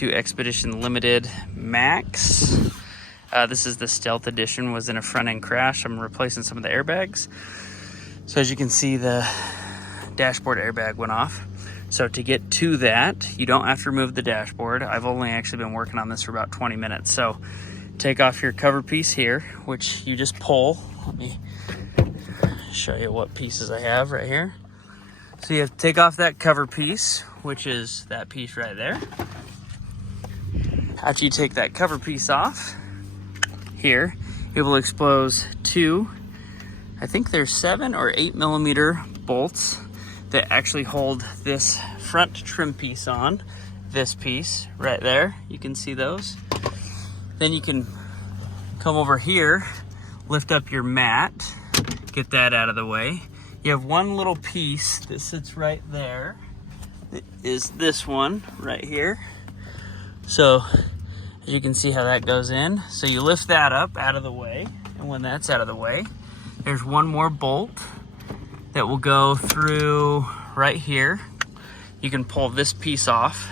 To Expedition Limited Max. This is the Stealth Edition, was in a front end crash. I'm replacing some of the airbags. So as you can see, the dashboard airbag went off. So to get to that, you don't have to remove the dashboard. I've only actually been working on this for about 20 minutes. So take off your cover piece here, which you just pull. Let me show you what pieces I have right here. So you have to take off that cover piece, which is that piece right there. After you take that cover piece off, here, it will expose two, I think there's 7 or 8 millimeter bolts that actually hold this front trim piece on. This piece right there, you can see those. Then you can come over here, lift up your mat, get that out of the way. You have one little piece that sits right there. It is this one right here. So as you can see how that goes in. So you lift that up out of the way, and when that's out of the way, there's one more bolt that will go through right here. You can pull this piece off.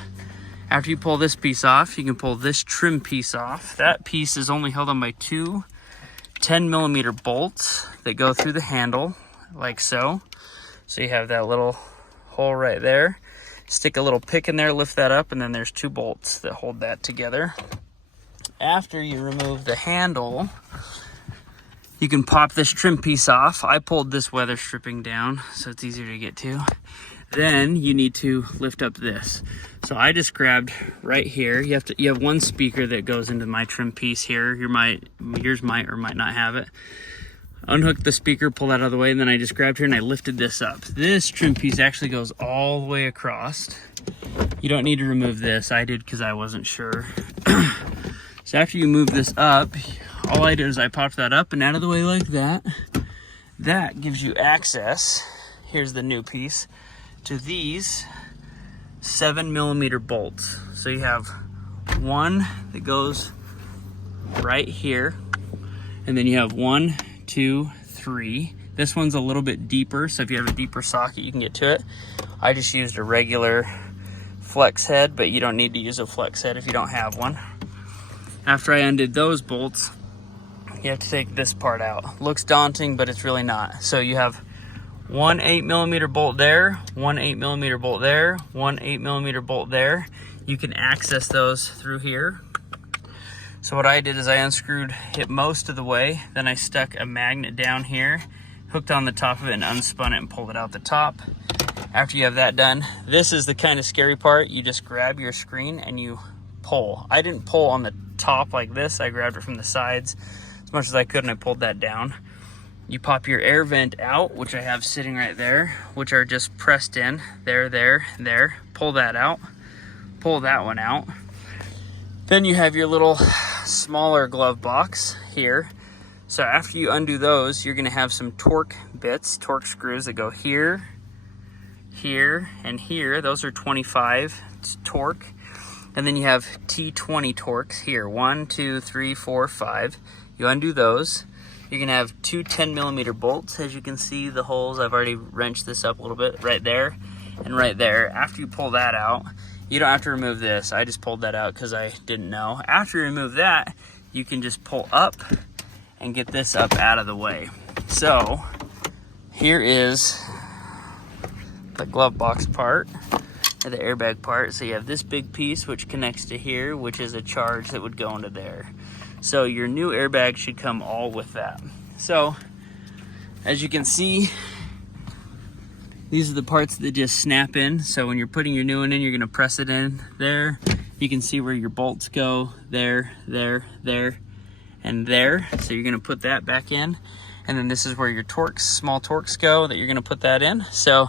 After you pull this piece off, you can pull this trim piece off. That piece is only held on by two 10 millimeter bolts that go through the handle like so. So you have that little hole right there. Stick a little pick in there, lift that up, and then there's 2 bolts that hold that together. After you remove the handle, you can pop this trim piece off. I pulled this weather stripping down so it's easier to get to. Then you need to lift up this. So I just grabbed right here. You have one speaker that goes into my trim piece here. Yours might or might not have it. Unhook the speaker, pull that out of the way, and then I just grabbed here and I lifted this up. This trim piece actually goes all the way across. You don't need to remove this. I did because I wasn't sure. So after you move this up, all I did is I popped that up and out of the way like that. That gives you access, here's the new piece, to these 7 millimeter bolts. So you have one that goes right here, and then you have 1, 2, 3. This one's a little bit deeper, so if you have a deeper socket, you can get to it. I just used a regular flex head, but you don't need to use a flex head if you don't have one. After I undid those bolts, you have to take this part out. Looks daunting, but it's really not. So you have one 8 millimeter bolt there, one 8 millimeter bolt there, one 8 millimeter bolt there. You can access those through here. So what I did is I unscrewed it most of the way, then I stuck a magnet down here, hooked on the top of it and unspun it and pulled it out the top. After you have that done, this is the kind of scary part. You just grab your screen and you pull. I didn't pull on the top like this. I grabbed it from the sides as much as I could and I pulled that down. You pop your air vent out, which I have sitting right there, which are just pressed in. There, there, there. Pull that out. Pull that one out. Then you have your little smaller glove box here. So after you undo those, you're gonna have some torque bits, torque screws that go here, here, and here. Those are 25 torque. And then you have T20 torques here, 1, 2, 3, 4, 5. You undo those. You're gonna have 2 10 millimeter bolts. As you can see, the holes, I've already wrenched this up a little bit, right there and right there. After you pull that out, you don't have to remove this. I just pulled that out because I didn't know. After you remove that, you can just pull up and get this up out of the way. So here is the glove box part, or the airbag part. So you have this big piece which connects to here, which is a charge that would go into there. So your new airbag should come all with that. So as you can see, these are the parts that just snap in. So when you're putting your new one in, you're gonna press it in there. You can see where your bolts go, there, there, there, and there. So you're gonna put that back in. And then this is where your Torx, small Torx go, that you're gonna put that in. So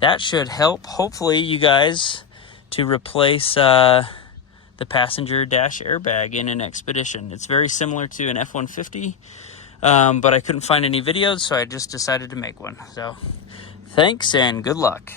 that should help, hopefully, you guys to replace the passenger dash airbag in an Expedition. It's very similar to an F-150, but I couldn't find any videos, so I just decided to make one. So thanks and good luck.